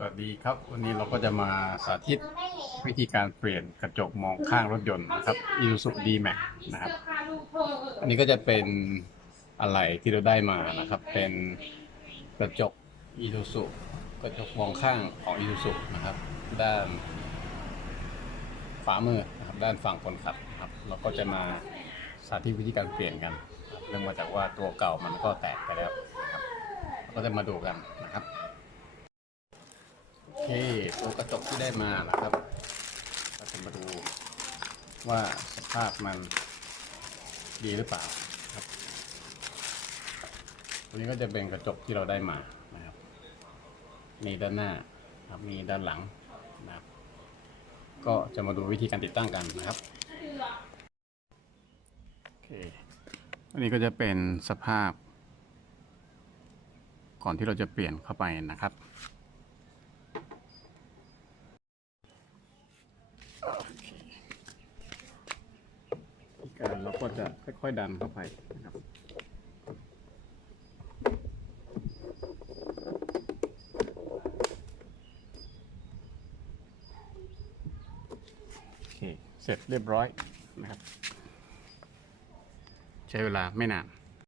สวัสดีครับ วันนี้เราก็จะมาสาธิตวิธีการเปลี่ยนกระจกมองข้างรถยนต์นะครับ Isuzu D-Max นะครับ อันนี้ก็จะเป็นอะไรที่เราได้มานะครับ เป็นกระจก Isuzu กระจกมองข้างของ Isuzu นะครับ ด้านฝามือนะครับด้านฝั่งคนขับครับ เราก็จะมาสาธิตวิธีการเปลี่ยนกันเนื่องมาจากว่าตัวเก่ามันก็แตกไปแล้วครับเราก็จะมาดูกันนะครับ เคตัวกระจกที่ได้มานะครับเราจะมาดูว่าสภาพมันดีหรือเปล่าครับตัวนี้ก็จะเป็นกระจกที่เราได้มานะครับ มีด้านหน้าครับมีด้านหลังนะครับ ก็จะมาดูวิธีการติดตั้งกันนะครับโอเคอันนี้ก็จะเป็นสภาพ ก่อนที่เราจะเปลี่ยนเข้าไปนะครับ การเราก็จะค่อยๆดันเข้าไปนะครับโอเคเสร็จเรียบร้อยนะครับ ใช้เวลาไม่นาน